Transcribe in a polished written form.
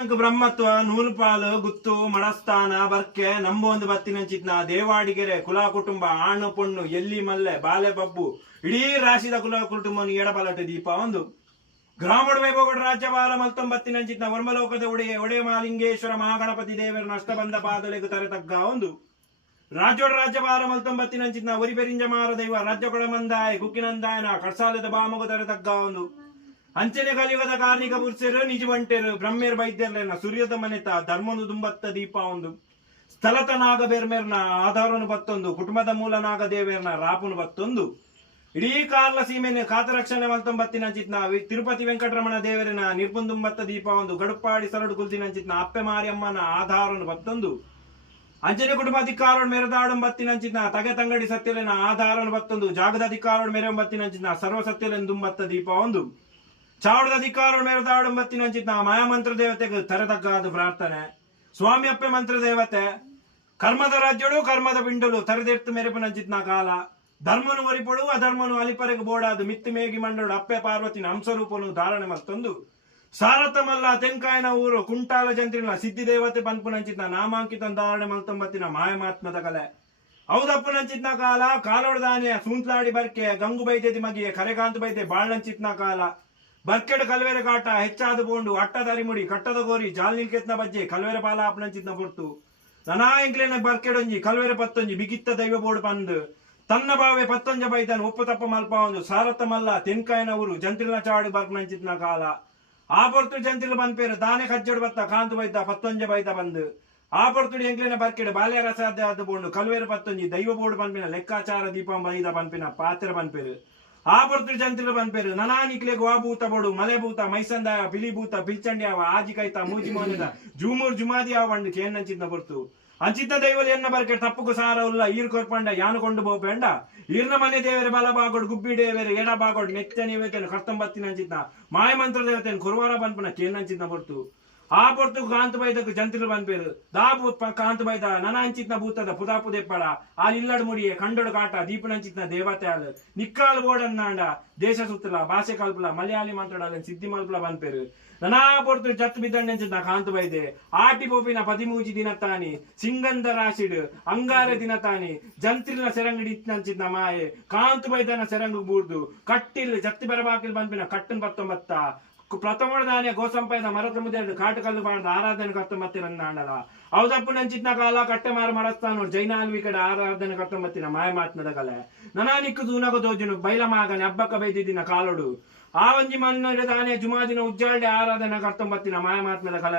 ಬ್ರಹ್ಮತ್ವ ನೂಲುಪಾಲು ಗುತ್ತು ಮಡಸ್ಥಾನ ಬರ್ಕೆ ನಂಬೊಂದು ಬತ್ತಿನಂಚಿತ್ನ ದೇವಾಡಿಗೆರೆ ಕುಲ ಕುಟುಂಬ ಆಣು ಪೊಣ್ಣು ಎಲ್ಲಿ ಮಲ್ಲೆ ಬಾಲೆ ಬಬ್ಬು ಇಡೀ ರಾಶಿದ ಕುಲ ಕುಟುಂಬನು ಎಡಬಲಟ ದೀಪ ಒಂದು ಗ್ರಾಮಡ ವೈಭವಗಡ ರಾಜ್ಯಭಾರ ಮಲ್ತೊಂಬತ್ತಿನಂಚಿತ್ನ ವರ್ಮಲೋಕದ ಒಡೆ ಮಾಲಿಂಗೇಶ್ವರ ಮಹಾಗಣಪತಿ ದೇವರ ಅಷ್ಟಬಂಧ ಪಾದಲೆಗು ತರೆತಗ್ಗ ಒಂದು ರಾಜ್ಯೋಡ ರಾಜ್ಯಭಾರ ಮಲ್ತೊಂಬತ್ತಿನಂಚಿತ್ನ ಒರಿಬೆರಿಂಜ ಮಾರ ದೈವ ರಾಜ್ಯಕೊಳ ಮಂದಾಯ ಕುಕ್ಕಿನಂದಾಯನ ಕಡ್ಸಾಲದ ಬಾಮಗು ತರೆತಗ್ಗ ಒಂದು ಅಂಚನೆ ಕಲಿಯುಗದ ಕಾರ್ಣಿಕ ಪುರುಷರು ನಿಜವಂಟೆರು ಬ್ರಹ್ಮೇರ್ ವೈದ್ಯರ್ಲೇನ ಸೂರ್ಯದ ಮನೆತ ಧರ್ಮನು ದುಂಬತ್ತ ದೀಪ ಒಂದು ಸ್ಥಳತ ನಾಗ ಬೇರ್ಮೇರ್ನ ಆಧಾರನು ಬತ್ತೊಂದು ಕುಟುಂಬದ ಮೂಲ ನಾಗ ದೇವೇರ್ನ ರಾಪುನು ಬತ್ತೊಂದು ಇಡೀ ಕಾರ್ಲ ಸೀಮೆನೆ ಖಾತರಕ್ಷಣೆ ಮಲ್ತೊಂಬತ್ತಿನಂಚಿತ್ನ ತಿರುಪತಿ ವೆಂಕಟರಮಣ ದೇವರಿನ ನಿರ್ಬಂದುಂಬತ್ತ ದೀಪ ಒಂದು ಗಡುಪಾಡಿ ಸರಡು ಕುಲ್ತಿನಂಚಿತ್ನ ಅಪ್ಪೆ ಮಾರಿಯಮ್ಮನ ಆಧಾರನು ಬತ್ತೊಂದು ಅಂಜನೆ ಕುಟುಂಬ ಅಧಿಕಾರೋಡ್ ಮೆರೆದಾಡು ಬತ್ತಿನಂಚಿತ್ನ ತಗೆ ತಂಗಡಿ ಸತ್ಯಲೆನ ಆಧಾರನು ಬತ್ತೊಂದು ಜಾಗದ ಅಧಿಕಾರೋಡ್ ಮೆರೆ ಬತ್ತಿನಂಚಿತ್ನ ಸರ್ವ ಸತ್ಯಲೆನ್ ದುಂಬತ್ತ ದೀಪ ಒಂದು ಚಾವಡದ ಅಧಿಕಾರೋಡ್ ಮೆರೆದಾಡು ಬತ್ತಿನಂಚಿತ್ನ ಮಾಯಾಮಂತ್ರ ದೇವತೆಗೆ ತರೆತಗ್ಗಾದ ಪ್ರಾರ್ಥನೆ ಸ್ವಾಮಿ ಅಪ್ಪೆ ಮಂತ್ರ ದೇವತೆ ಕರ್ಮದ ರಾಜ್ಯಡು ಕರ್ಮದ ಬಿಂಡಲು ತರೆದೆರ್ತು ಮೆರೆಪನಂಚಿತ್ನ ಕಾಲ ಧರ್ಮನು ಒರಿಪಡು ಅಧರ್ಮನು ಅಲಿಪರೆಗೆ ಬೋಡಾದು ಮಿತ್ತು ಮೇಗಿ ಮಂಡಳು ಅಪ್ಪೆ ಪಾರ್ವತಿನ ಹಂಸರೂಪನು ಧಾರಣೆ ಮತ್ತೊಂದು ಸಾರಥಮಲ್ಲ ತೆಂಕಾಯನ ಊರು ಕುಂಟಾಲ ಜಂತ್ರಿನ ಸಿದ್ಧಿ ದೇವತೆ ಪಂಪುನಂಚಿತ್ನ ನಾಮಾಂಕಿತ ಧಾರಣೆ ಮಲ್ತೊಂಬತ್ತಿನ ಮಾಯಮಾತ್ಮದ ಕಲೆ ಹೌದಪ್ಪನಂಚಿತ್ನ ಕಾಲ ಕಾಲೊಡದಾನೆ ಸೂಂತ್ಲಾಡಿ ಬರ್ಕೆ ಗಂಗು ಬೈದೇತಿ ಮಗಿಯೇ ಕರೆಕಾಂತ ಬೈದೆ ಬಾಳ್ನಂಚಿತ್ನ ಕಾಲ ಬರ್ಕೆಡ್ ಕಲ್ವೆರೆ ಕಾಟ ಹೆಚ್ಚಾದ ಬೋಂಡು ಅಟ್ಟದಾರಿ ಮುಡಿ ಕಟ್ಟದ ಗೋರಿ ಜಾಲ್ನಿಲ್ಕೆತ್ನ ಬಜ್ಜೆ ಕಲ್ವೆರೆ ಪಾಲ ಅಪ್ಪನಂಚಿತ್ನ ಪೊರ್ತು ನನಾ ಎಂಕ್ಲೇನ ಬರ್ಕೆಡೊಂಜಿ ಕಲ್ವೆರೆ ಪತ್ತೊಂಜಿ ಬಿಗಿತ್ತ ದೈವ ಬೋರ್ಡ್ ಪಂದು ತನ್ನ ಬಾವೆ ಪತ್ತೊಂಜ ಬೈದನು ಒಪ್ಪು ತಪ್ಪ ಮಲ್ಪ ಒಂದು ಸಾರಥ ಮಲ್ಲ ತೆನ್ಕಾಯನ ಊರು ಜಂತ್ರಿನ ಚಾಡು ಬರ್ಪನಂಚಿತ್ನ ಕಾಲ ಆ ಪೊರ್ತು ಜಂತ್ರಿಲು ಬಂದ್ಪೇರು ದಾನೆ ಕಜ್ಜೋಡು ಬತ್ತ ಕಾಂತು ಬೈದ ಪತ್ತೊಂಜ ಬೈದ ಬಂದು ಆ ಪೊರ್ತುಡಿ ಎಂಕ್ಲೇನ ಬರ್ಕೆಡ್ ಬಾಲ್ಯ ರಸಾಧ್ಯ ಆದ ಬೋಂಡು ಕಲ್ವೆರೆ ಪತ್ತೊಂಜಿ ದೈವ ಬೋರ್ಡ್ ಪಂಪಿನ ಲೆಕ್ಕಾಚಾರ ದೀಪ ಬೈದ ಪಂಪಿನ ಪಾತ್ರ ಪಂಪೇರು ಆ ಪೊರ್ತು ಜಂತ್ರಿಲು ಬಂದ್ಪೇರು ನನಾ ನಿಕ್ಲೆ ಗೋಭೂತ ಬೋಡು ಮಲೆ ಭೂತ ಮೈಸಂದಾಯ ಪಿಲಿಭೂತ ಪಿಲ್ಚಂಡ್ಯಾವ ಆಜಿ ಕೈತ ಮೂಜಿ ಮೋನದ ಜೂಮೂರ್ ಜುಮಾದಿ ಯಾವ ಬಂಡು ಕೇನ್ನಂಚಿತ್ನ ಪೊರ್ತು ಅಂಚಿತ್ತ ದೈವಲಿ ಎನ್ನ ಬರ್ಕೆ ತಪ್ಪುಕು ಸಾರ ಉಲ್ಲ ಈರ್ ಕೊರ್ಪಂಡ ಯಾನು ಕೊಂಡು ಬೋಪೆಂಡ ಈರ್ನ ಮನೆ ದೇವರೆ ಬಲ ಬಾಗೋಡು ಗುಬ್ಬಿ ದೇವರೆ ಎಡ ಬಾಗೋಡು ನೆಚ್ಚ ನೀವೇತೇನು ಕರ್ತಂಬತ್ತಿನ ಅಂಚಿತ್ನ ಮಾಯ ಮಂತ್ರ ದೇವತೆಯನ್ನು ಕುರುವಾರ ಬಂದ್ಪನ ಕೇನ್ನಂಚಿತ್ನ ಪೊರ್ತು ಆ ಪೊರ್ತು ಕಾಂತು ಬೈದಕ್ಕೆ ಜಂತ್ರಿಲು ಬಂದ್ಪೇರು ದಾಬು ಕಾಂತು ಬೈದ ನನ ಅಂಚಿತ್ನ ಭೂತದ ಪುದಾಪು ದೆಪ್ಪಳ ಆ ಇಲ್ಲಡ್ ಮುಡಿಯೇ ಕಂಡೊಡು ಕಾಟ ದೀಪನಂಚಿತ್ನ ದೇವತೆ ಆಲ್ ನಿಕ್ಕಾಲು ಬೋಡನ್ನಾಂಡ ದೇಶ ಸುತ್ತಲ ಭಾಷೆ ಕಲ್ಪಲ ಮಲಯಾಳಿ ಮಂತ್ರಡಾಲ ಸಿದ್ಧಿ ಮಲ್ಪಲ ಬಂದ್ಪೇರು ನನಾ ಪೊರ್ತು ಜತ್ ಬಿದ್ದಂಚಿತ್ನ ಕಾಂತು ಬೈದೆ ಆಟಿ ಪೋಪಿನ ಪದಿಮೂಜಿ ದಿನತಾನಿ ಸಿಂಗಂಧ ರಾಶಿಡ್ ಅಂಗಾರ ದಿನತಾನಿ ಜಂತ್ರಿನ ಸೆರಂಗಡಿ ಇತ್ತಂಚಿತ್ನ ಮಾಯೆ ಕಾಂತು ಬೈದನ ಸೆರಂಗು ಬೂರ್ದು ಕಟ್ಟಿಲ್ ಜತ್ತಿ ಬರಬಾಕಿಲ್ ಬಂದ್ಪಿನ ಕಟ್ಟನ್ ಪತ್ತೊಂಬತ್ತ ಪ್ರಥಮ ದಾನಿಯ ಗೋಸಂಪಯದ ಮರದ ಮುದ್ದೆ ಕಾಟಕಲ್ಲು ಬಾಣದ ಆರಾಧನೆ ಕರ್ತೊಂಬತ್ತಿನ ಅಂಡಲ ಅವದಪ್ಪನಂಚಿತ್ನ ಕಾಲ ಕಟ್ಟೆ ಮಾರು ಮರಸ್ತಾನು ಜೈನಾಲ್ವಿ ಕಡೆ ಆರಾಧನೆ ಕರ್ತೊಂಬತ್ತಿನ ಮಾಯಮಾತ್ಮದ ಕಲೆ ನನಾ ನಿಕ್ಕು ದೂನಗ ದೋಜನು ಬೈಲ ಮಾಗನೆ ಹಬ್ಬಕ್ಕ ಬೈದಿದ್ದಿನ ಕಾಲೋಡು ಆ ಒಂಜಿ ಮನ್ನಡ ದಾನಿಯ ಜುಮಾದಿನ ಉಜ್ಜಾಲ್ಡೆ ಆರಾಧನೆ ಕರ್ತೊಂಬತ್ತಿನ ಮಾಯಮಾತ್ಮದ ಕಲೆ